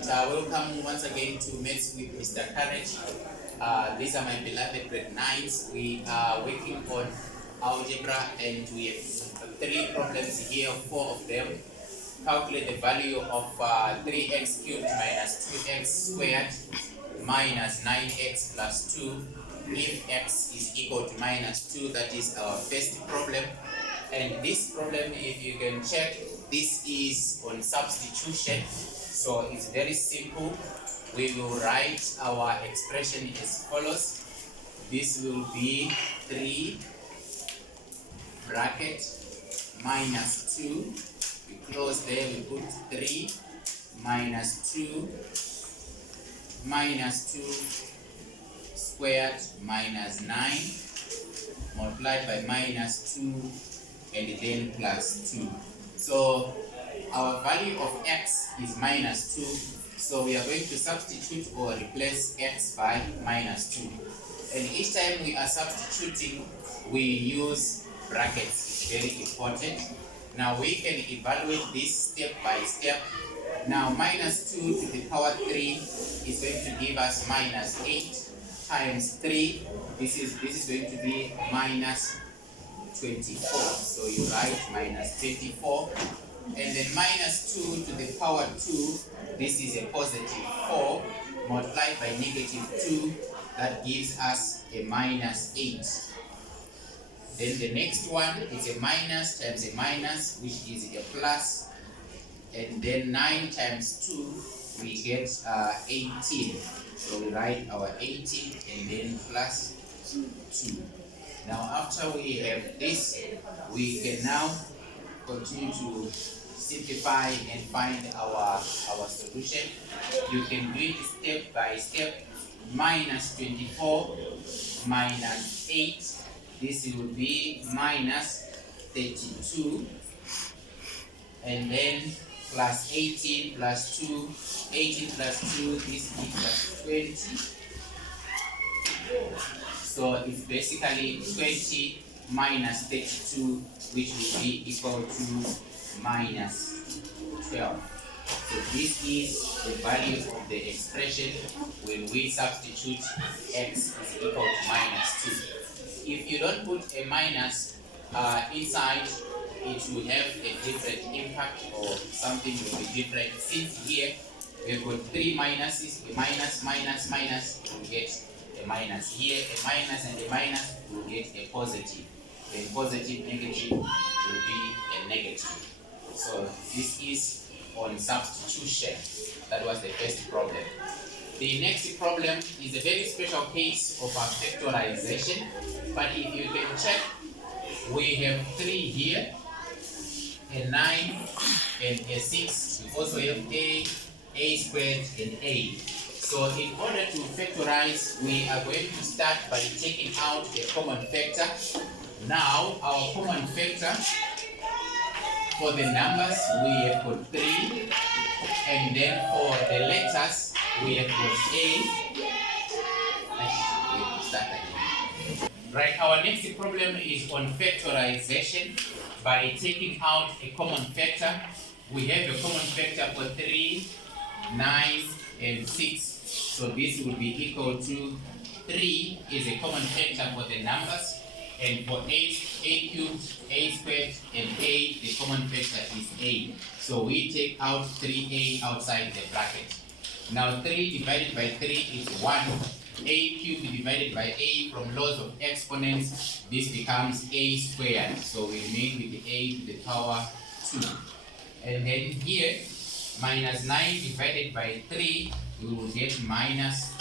and welcome once again to Maths with Mr. Courage. These are my beloved grade 9s. We are working on algebra and we have 3 problems here, 4 of them. Calculate the value of 3x cubed minus 2x squared minus 9x plus 2 if x is equal to minus 2. That is our first problem. And this problem, if you can check, this is on substitution, so it's very simple. We will write our expression as follows. This will be 3 bracket minus 2. We close there, we put 3 minus 2 minus 2 squared minus 9 multiplied by minus 2 and then plus 2. So our value of x is minus 2. So we are going to substitute or replace x by minus 2. And each time we are substituting, we use brackets. It's very important. Now we can evaluate this step by step. Now minus 2 to the power 3 is going to give us minus 8 times 3. This is going to be minus 24. So you write minus 24. And then minus 2 to the power 2, this is a positive 4 multiplied by negative 2. That gives us a minus 8. Then the next one is a minus times a minus, which is a plus. And then 9 times 2, we get 18. So we write our 18 and then plus 2. Now after we have this, we can now continue to simplify and find our solution. You can do it step by step. Minus 24 minus 8, this will be minus 32, and then plus 18 plus 2, 18 plus 2, this gives us 20. So it's basically 20 minus 32, which will be equal to minus 12. So this is the value of the expression when we substitute x is equal to minus 2. If you don't put a minus inside, it will have a different impact, or something will be different. Since here we've got 3 minuses, a minus, minus, minus, we'll get a minus. Here a minus and a minus, we'll get a positive. Then positive, negative will be a negative. So this is on substitution. That was the first problem. The next problem is a very special case of a factorization. But if you can check, we have 3 here, a 9 and a 6. We also have a squared and a. So in order to factorize, we are going to start by taking out a common factor. Now our common factor for the numbers, we have got 3, and then for the letters, we have got a. Right, our next problem is on factorization by taking out a common factor. We have a common factor for 3, 9, and 6. So this will be equal to 3 is a common factor for the numbers. And for a cubed, a squared, and a, the common factor is a. So we take out 3a outside the bracket. Now 3 divided by 3 is 1. A cubed divided by a, from laws of exponents, this becomes a squared. So we remain with the a to the power 2. And then here, minus 9 divided by 3, we will get minus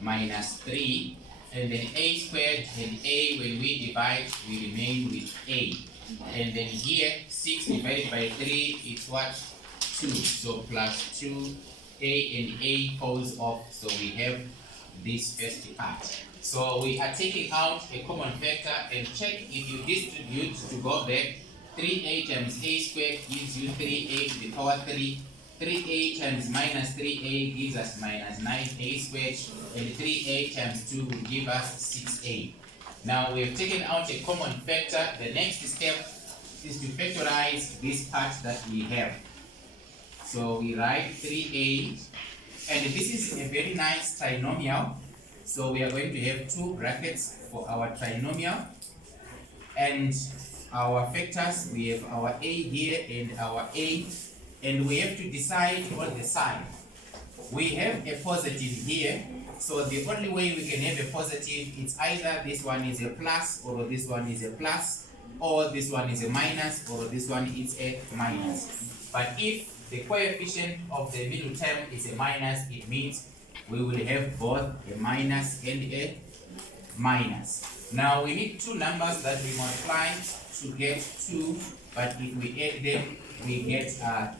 3. And then a squared and a, when we divide, we remain with a. And then here, 6 divided by 3 is what? 2. So plus 2, a and a goes off. So we have this first part. So we are taking out a common factor, and check if you distribute to go back. 3a times a squared gives you 3a to the power 3. 3a times minus 3a gives us minus 9a squared, and 3a times 2 will give us 6a. Now we have taken out a common factor. The next step is to factorize this part that we have. So we write 3a, and this is a very nice trinomial. So we are going to have two brackets for our trinomial, and our factors, we have our a here and our a, and we have to decide on the sign. We have a positive here, so the only way we can have a positive, it's either this one is a plus, or this one is a plus, or this one is a minus, or this one is a minus. But if the coefficient of the middle term is a minus, it means we will have both a minus and a minus. Now we need two numbers that we multiply to get 2, but if we add them, we get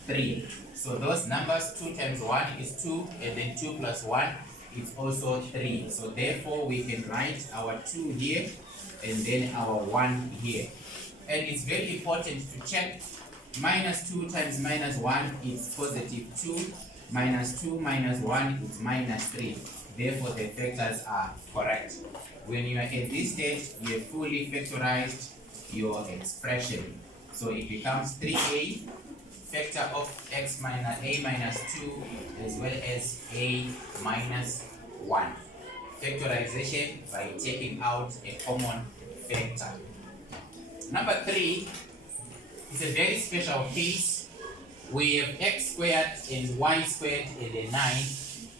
3. So those numbers, 2 times 1 is 2, and then 2 plus 1 is also 3. So therefore we can write our 2 here and then our 1 here. And it's very important to check. Minus 2 times minus 1 is positive 2. Minus 2 minus 1 is minus 3. Therefore the factors are correct. When you are at this stage, you have fully factorized your expression. So it becomes 3a factor of x minus a minus 2 as well as a minus 1. Factorization by taking out a common factor. Number 3 is a very special case. We have x squared and y squared and a 9.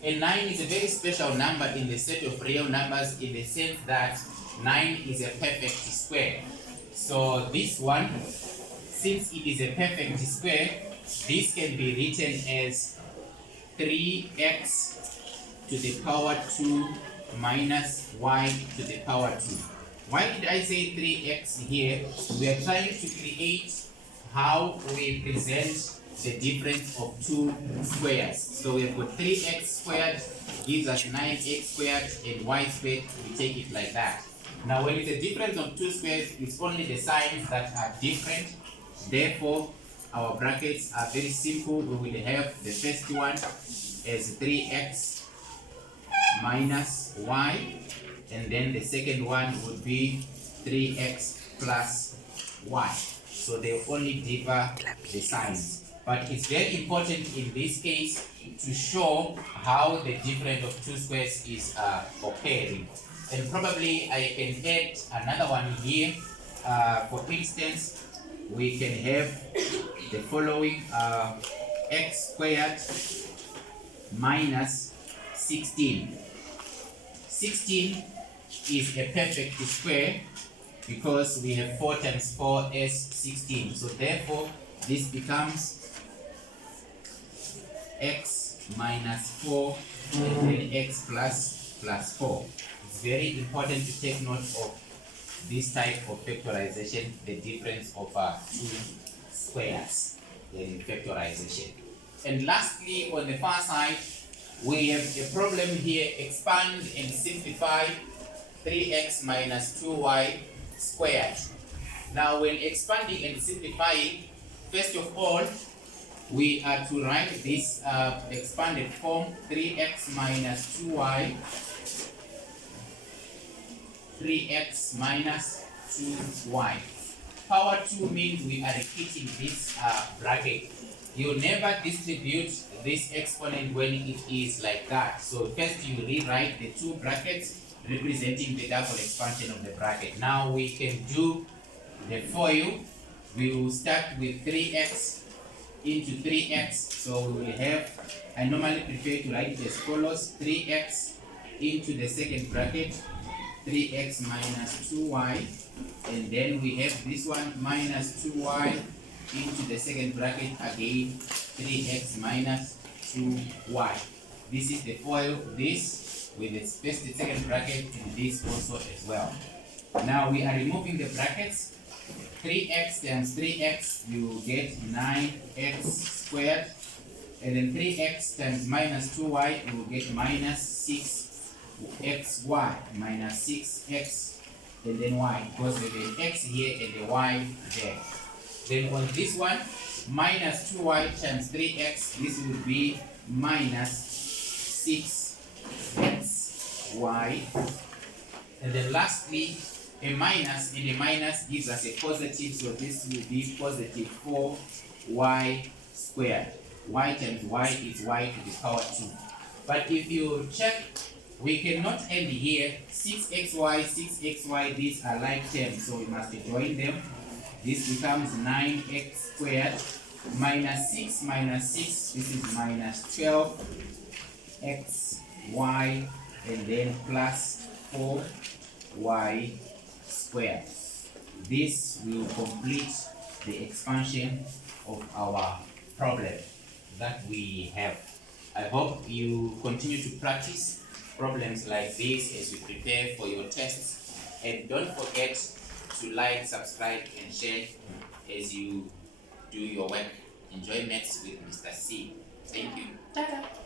And 9 is a very special number in the set of real numbers, in the sense that 9 is a perfect square. So this one, since it is a perfect square, this can be written as 3x to the power 2 minus y to the power 2. Why did I say 3x here? We are trying to create how we present the difference of two squares. So we have got 3x squared gives us 9x squared, and y squared, we take it like that. Now when it's a difference of two squares, it's only the signs that are different. Therefore, our brackets are very simple. We will have the first one as 3x minus y, and then the second one would be 3x plus y. So they only differ the signs. But it's very important in this case to show how the difference of two squares is occurring. And probably I can add another one here. For instance, we can have the following: x squared minus 16. 16 is a perfect square because we have 4 times 4 is 16. So therefore, this becomes x minus 4 and then x plus 4. It's very important to take note of this type of factorization, the difference of two squares in factorization. And lastly, on the far side, we have a problem here: expand and simplify 3x minus 2y squared. Now when expanding and simplifying, first of all, we are to write this expanded form: 3x minus 2y, 3x minus 2y. Power 2 means we are repeating this bracket. You never distribute this exponent when it is like that. So first you rewrite the two brackets representing the double expansion of the bracket. Now we can do the FOIL. We will start with 3x into 3x. So we will have, I normally prefer to write it as follows: 3x into the second bracket, 3x minus 2y, and then we have this one minus 2y into the second bracket, again 3x minus 2y. This is the FOIL, this with the space the second bracket, and this also as well. Now we are removing the brackets. 3x times 3x, you will get 9x squared, and then 3x times minus 2y, you will get minus 6xy, minus 6x, and then y, because with the x here and the y there. Then on this one, minus 2y times 3x, this will be minus 6xy. And then lastly, a minus and a minus gives us a positive, so this will be positive 4y squared. y times y is y to the power 2. But if you check, we cannot end here. 6xy, these are like terms, so we must join them. This becomes 9x squared minus 6 minus 6, this is minus 12xy, and then plus 4y squared. This will complete the expansion of our problem that we have. I hope you continue to practice problems like this as you prepare for your tests, and don't forget to like, subscribe, and share as you do your work. Enjoy maths with Mr. C. Thank you. Ta-da.